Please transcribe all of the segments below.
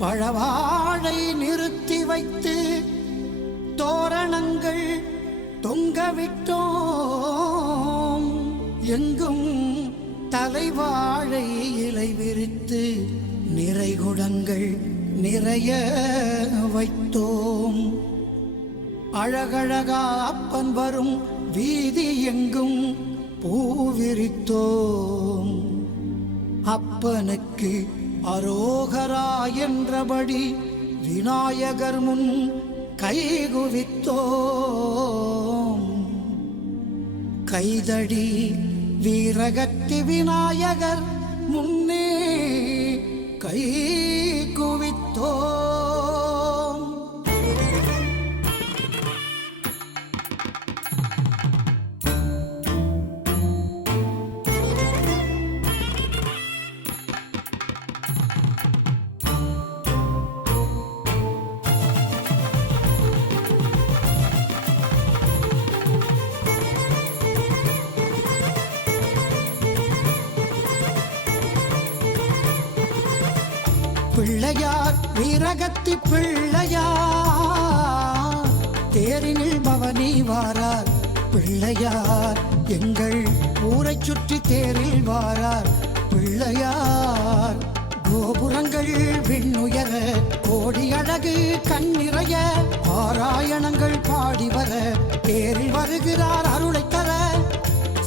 பழவாழை நிறுத்தி வைத்து தோரணங்கள் தொங்கவிட்டோம். எங்கும் தலைவாழை இலை விரித்து நிறைகுடங்கள் நிறைய வைத்தோம். அழகழகா அப்பன் வரும் வீதி எங்கும் பூவிரித்தோம். அப்பனுக்கு அரோகரா என்றபடி விநாயகர் முன் கைகுவித்தோம். கைதடி வீரகத்தி விநாயகர் முன்னே கை குவித்தோம். பிள்ளையார் வீரகத்தி பிள்ளையார் தேரினில் பவனி வாரார். பிள்ளையார் எங்கள் ஊரை சுற்றி தேரில் வாரார். பிள்ளையார் கோபுரங்கள் விண்ணுயர கோடி அழகு கண்ணிறைய பாராயணங்கள் பாடி வர தேரில் வருகிறார் அருளை தர.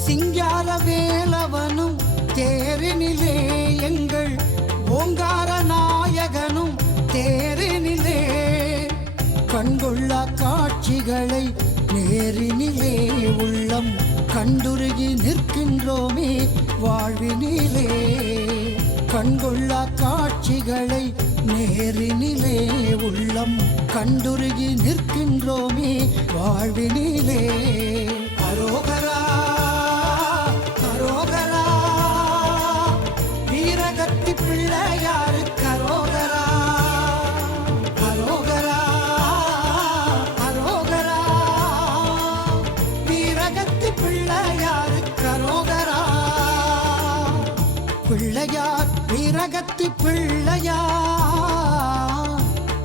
சிங்கார வேலவனும் தேரினிலே எங்கள் ஓங்கார நாயகனும் தேரினிலே கண்கொள்ளா காட்சிகளை நேரினிலே உள்ளம் கண்டுருகி நிற்கின்றோமே வாழ்வினிலே. கண்கொள்ளா காட்சிகளை நேரினிலே உள்ளம் கண்டுருகி நிற்கின்றோமே வாழ்வினிலே. அரோகரா அரோகரா வீரகத்தி பிள்ளையாருக்கு அரோகரா. அரோகரா அரோகரா வீரகத்தி பிள்ளையாருக்கு அரோகரா. பிள்ளையார் வீரகத்தி பிள்ளையார்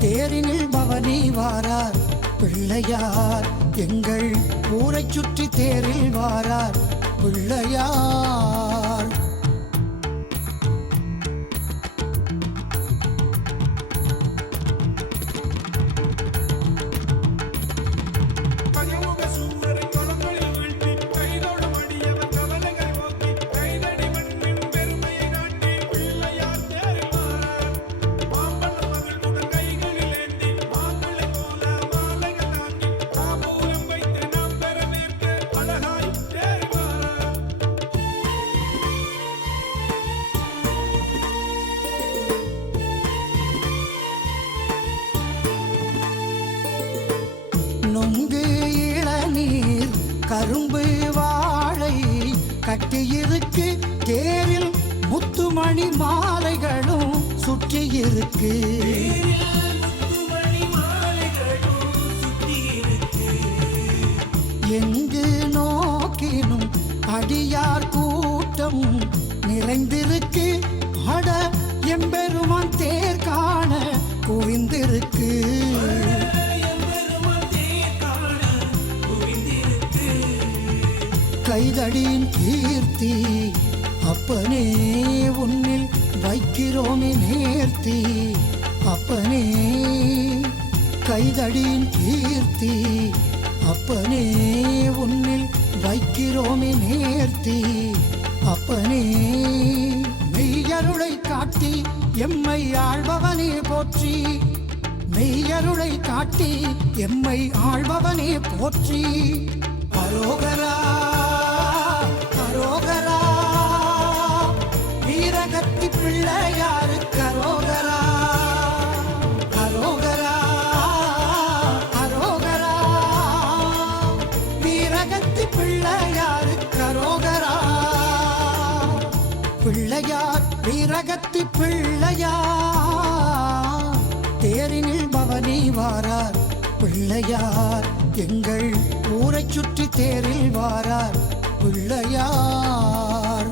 தேரினில் பவனி வாரார். பிள்ளையார் எங்கள் ஊரை சுற்றி தேரில் வாரார். பிள்ளையார் நொங்கு இளநீர் கரும்பு வாழை கட்டியிருக்கு தேரில் முத்துமணி மாலைகளும் சுற்றியிருக்கு. எங்கு நோக்கினும் அடியார் கூட்டம் நிறைந்திருக்கு. அட எம்பெருமான் தேர் காண குவிந்திருக்கு. கைதடியின் கீர்த்தி அப்பனே உன்னில் வைக்கிறோமே நேர்த்தி. அப்பனே கைதடியின் கீர்த்தி அப்பனே உன்னில் வைக்கிறோமே நேர்த்தி. அப்பனே மெய்யருளை காட்டி எம்மை ஆள்பவனே போற்றி. மெய்யருளை காட்டி எம்மை ஆள்பவனே போற்றி. அரோகரா அரோகரா வீரகத்தி பிள்ளையாருக்கு அரோகரா. அரோகரா அரோகரா வீரகத்தி பிள்ளையாருக்கு அரோகரா. பிள்ளையார் வீரகத்தி பிள்ளையார் தேரினில் பவனி வாரார். பிள்ளையார் எங்கள் ஊரை சுற்றி தேரில் வாரார். பிள்ளையார்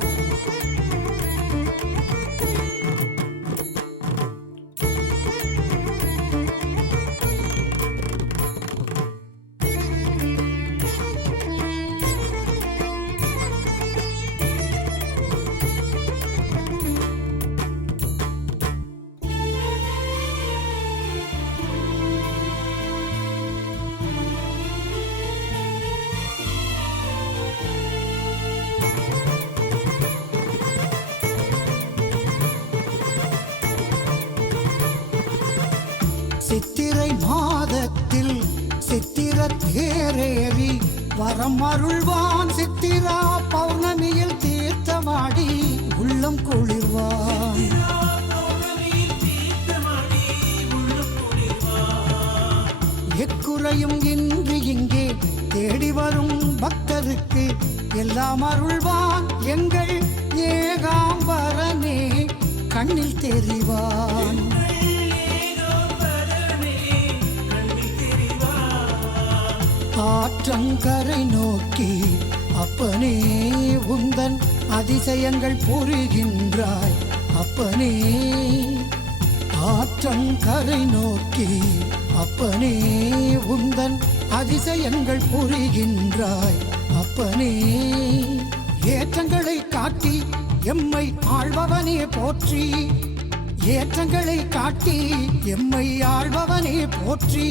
வரம் அருள்வான் சித்திரா பௌர்ணமியில் தீர்த்தமாடி உள்ளம் குளிர்வான். எக்குறையும் இன்று இங்கே தேடி வரும் பக்தருக்கு எல்லாம் அருள்வான் எங்கள் ஏகாம்பரனே கண்ணில் தெரிவான். ஆற்றங்கரை நோக்கி அப்பனே உந்தன் அதிசயங்கள் புரிகின்றாய் அப்பனே. ஆற்றங்கரை நோக்கி அப்பனே உந்தன் அதிசயங்கள் புரிகின்றாய் அப்பனே. ஏற்றங்களை காட்டி எம்மை ஆள்பவனே போற்றி. ஏற்றங்களை காட்டி எம்மை ஆள்பவனே போற்றி.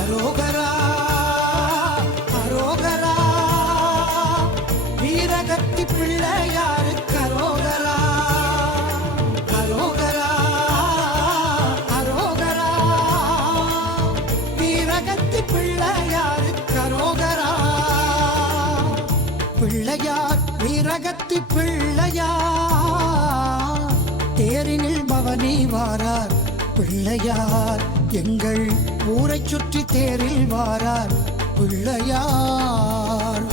அரோகரா அரோகரா வீரகத்தி பிள்ளையாருக்கு அரோகரா. அரோகரா அரோகரா வீரகத்தி பிள்ளையாருக்கு அரோகரா. பிள்ளையார் வீரகத்தி பிள்ளையார் தேரினில் பவனி வாரார். பிள்ளையார் எங்கள் ஊரைச் சுற்றி தேரில் வாரார் பிள்ளையார்.